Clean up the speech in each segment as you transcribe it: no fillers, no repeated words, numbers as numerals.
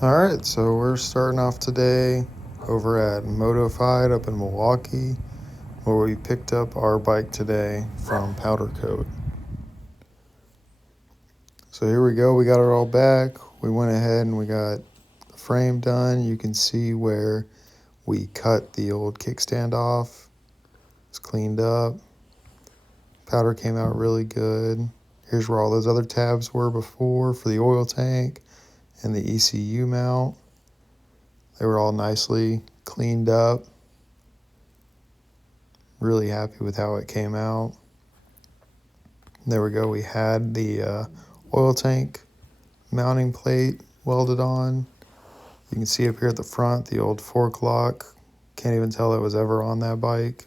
All right, so we're starting off today over at Moto-Fied up in Milwaukee, where we picked up our bike today from Powdercoat. So here we go, we got it all back. We went ahead and we got the frame done. You can see where we cut the old kickstand off. It's cleaned up. Powder came out really good. Here's where all those other tabs were before for the oil tank and the ECU mount. They were all nicely cleaned up. Really happy with how it came out. There we go. We had the oil tank mounting plate welded on. You can see up here at the front the old fork lock. Can't even tell it was ever on that bike.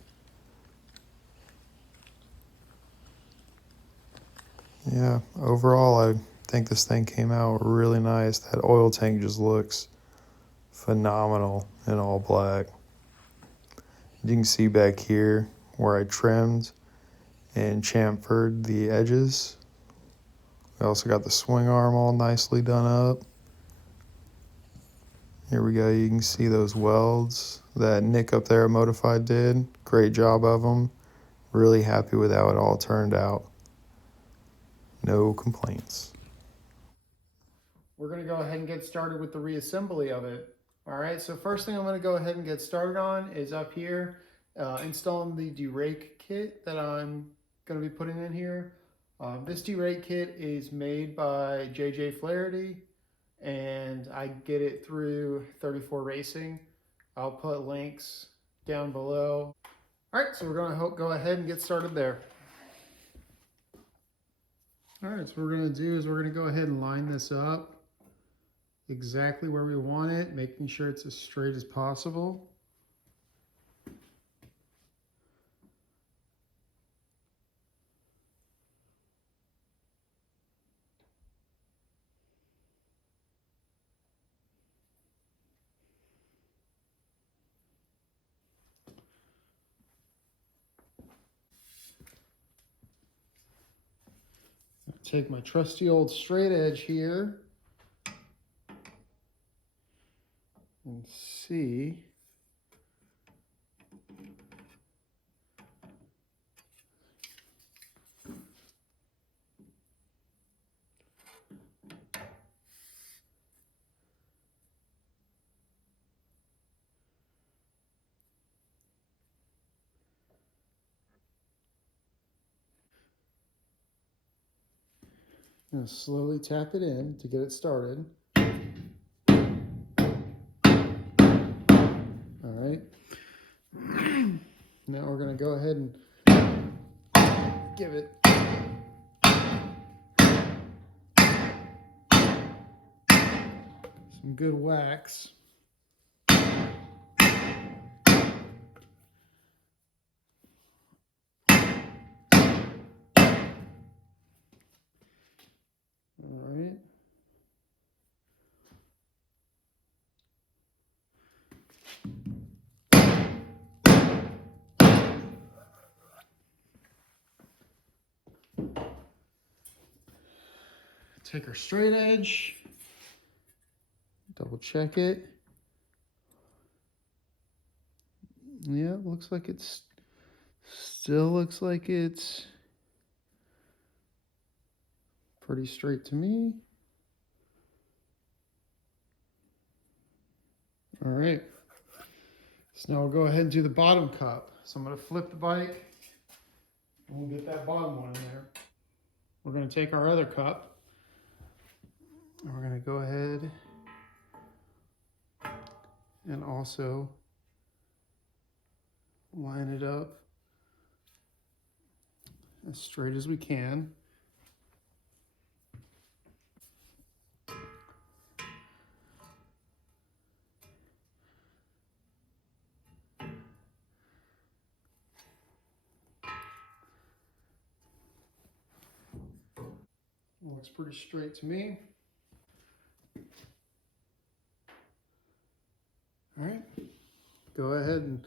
Yeah, overall I think this thing came out really nice. That oil tank just looks phenomenal in all black. You can see back here where I trimmed and chamfered the edges. We also got the swing arm all nicely done up. Here we go, you can see those welds that Nick up there at Moto-Fied did. Great job of them. Really happy with how it all turned out. No complaints. We're going to go ahead and get started with the reassembly of it. All right, so first thing I'm going to go ahead and get started on is up here, installing the DeRuyter kit that I'm going to be putting in here. This DeRuyter kit is made by Flairty, and I get it through 34 Racing. I'll put links down below. All right, so we're going to go ahead and get started there. All right, so what we're going to do is we're going to go ahead and line this up exactly where we want it, making sure it's as straight as possible. Take my trusty old straight edge here and see I'm going to slowly tap it in to get it started. All right. Now we're going to go ahead and give it some good wax. All right. Take our straight edge, double check it. Yeah, it looks like it's still looks like it's pretty straight to me. All right. So now we'll go ahead and do the bottom cup. So I'm going to flip the bike and we'll get that bottom one in there. We're going to take our other cup and we're going to go ahead and also line it up as straight as we can. Looks pretty straight to me. All right, go ahead and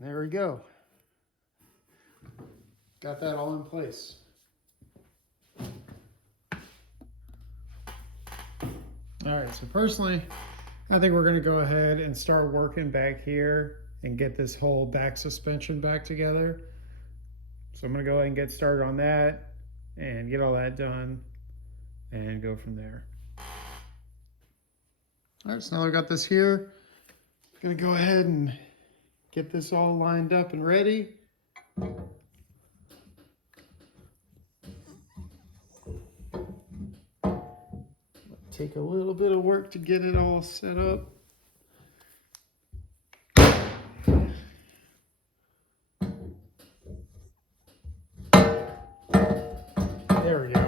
There we go. Got that all in place. All right, so personally, I think we're gonna go ahead and start working back here and get this whole back suspension back together. So I'm gonna go ahead and get started on that and get all that done and go from there. All right, so now I've got this here. I'm gonna go ahead and get this all lined up and ready. Take a little bit of work to get it all set up. There we go.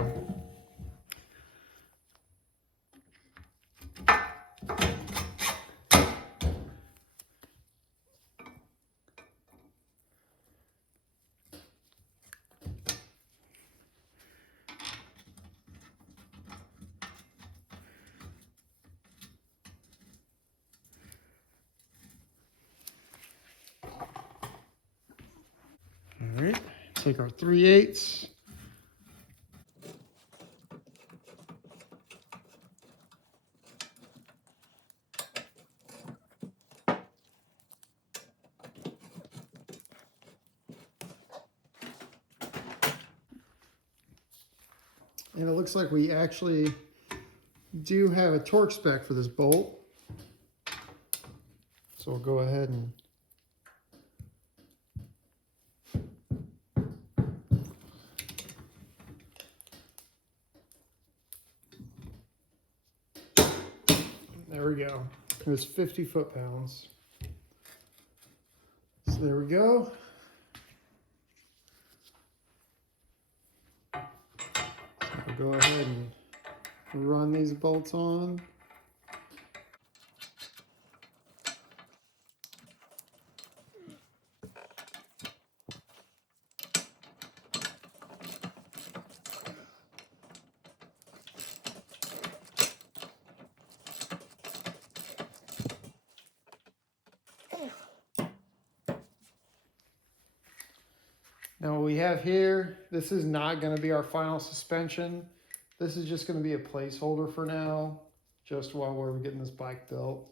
All right, take our 3/8. And it looks like we actually do have a torque spec for this bolt. So we'll go ahead and there we go. It was 50 foot-pounds. So there we go. We'll go ahead and run these bolts on. Now what we have here, this is not going to be our final suspension. This is just going to be a placeholder for now, just while we're getting this bike built.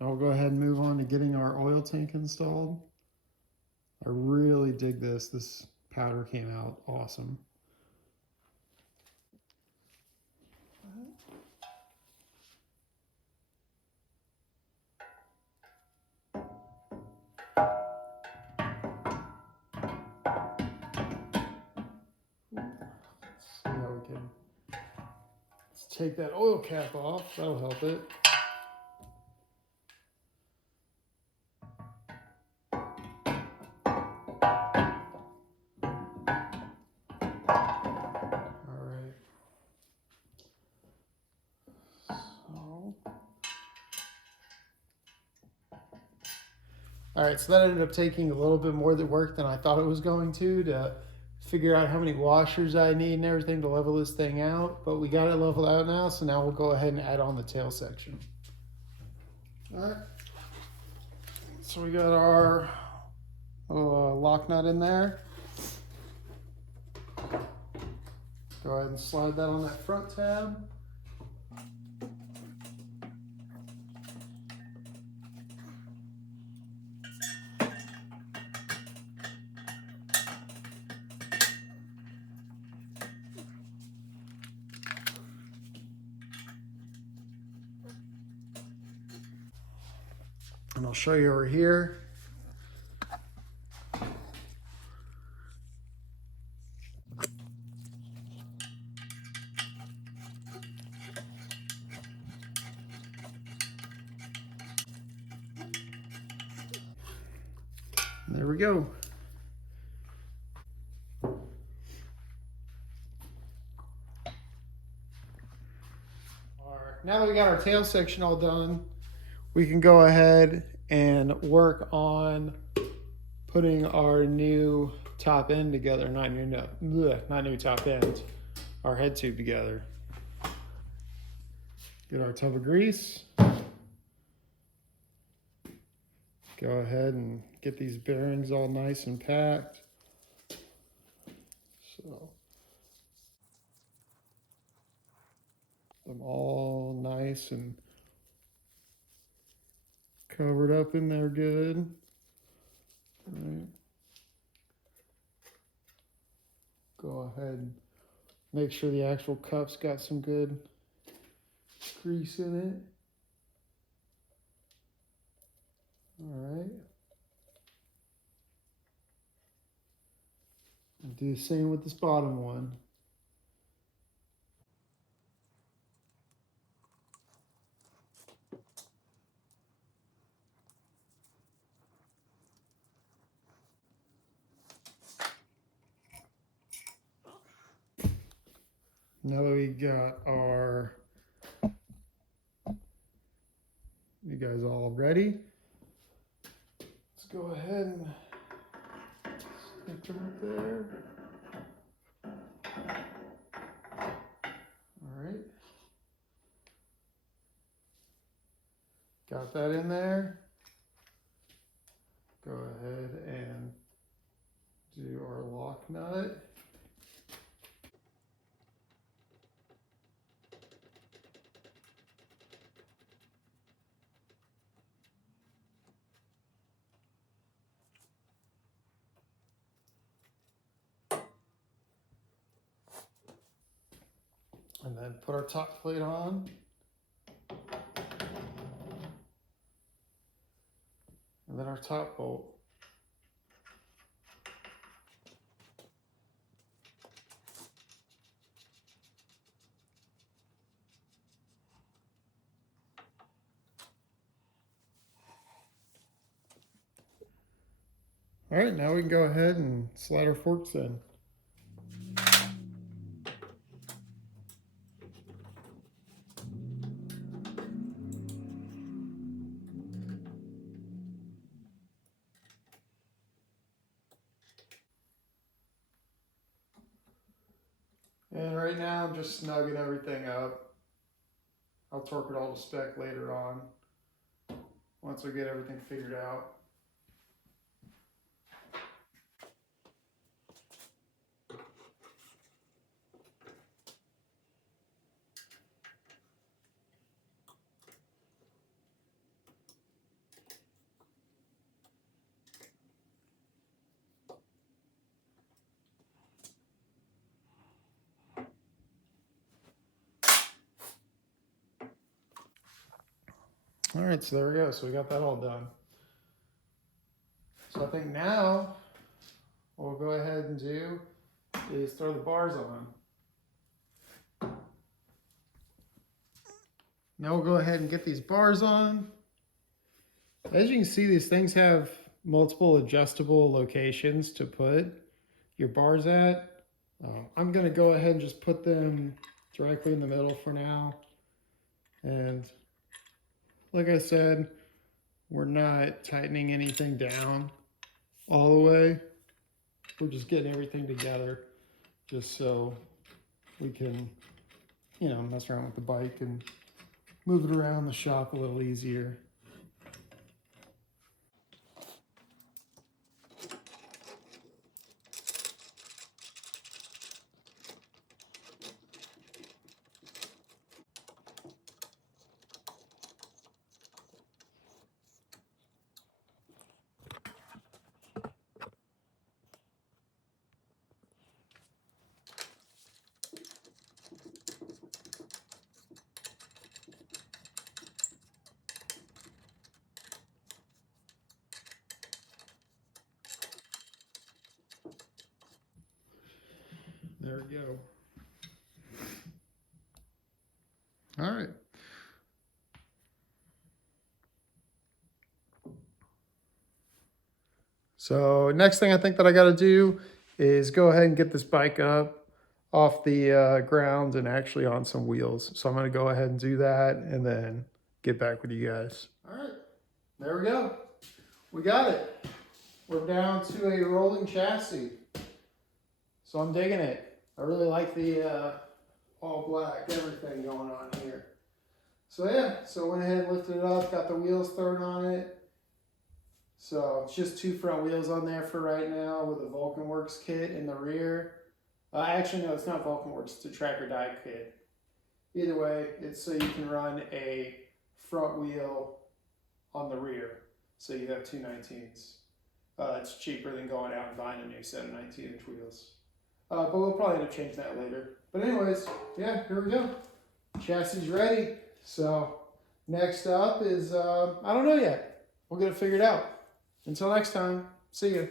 I'll go ahead and move on to getting our oil tank installed. I really dig this. This powder came out awesome. Let's see how we can. Let's take that oil cap off. That'll help it. All right, so that ended up taking a little bit more work than I thought it was going to figure out how many washers I need and everything to level this thing out. But we got it leveled out now, so now we'll go ahead and add on the tail section. All right, so we got our lock nut in there. Go ahead and slide that on that front tab. And I'll show you over here. There we go. Now that we got our tail section all done, we can go ahead and work on putting our new top end together. Not new top end. Our head tube together. Get our tub of grease. Go ahead and get these bearings all nice and packed. So them all nice and covered up in there good. All right. Go ahead and make sure the actual cuff's got some good grease in it. All right. And do the same with this bottom one. Now that we got you guys all ready, let's go ahead and stick them up there. All right. Got that in there. Go ahead and do our lock nut. And then put our top plate on. And then our top bolt. All right, now we can go ahead and slide our forks in. And right now I'm just snugging everything up. I'll torque it all to spec later on, once we get everything figured out. All right, so there we go. So we got that all done. So I think now what we'll go ahead and do is throw the bars on. Now we'll go ahead and get these bars on. As you can see, these things have multiple adjustable locations to put your bars at. I'm going to go ahead and just put them directly in the middle for now. And like I said, we're not tightening anything down all the way. We're just getting everything together just so we can, mess around with the bike and move it around the shop a little easier. There we go. All right. So next thing I think that I got to do is go ahead and get this bike up off the ground and actually on some wheels. So I'm going to go ahead and do that and then get back with you guys. All right, there we go. We got it. We're down to a rolling chassis. So I'm digging it. I really like the all black, everything going on here. So yeah, so I went ahead and lifted it up, got the wheels thrown on it. So it's just 2 front wheels on there for right now with a Vulcan Works kit in the rear. Actually, no, it's not Vulcan Works, it's a Tracker Die kit. Either way, it's so you can run a front wheel on the rear. So you have 2 19s. It's cheaper than going out and buying a new set of 19-inch wheels. But we'll probably end up changing that later. But anyways, yeah, here we go. Chassis ready. So next up is, I don't know yet. We'll get it figured out. Until next time, see you.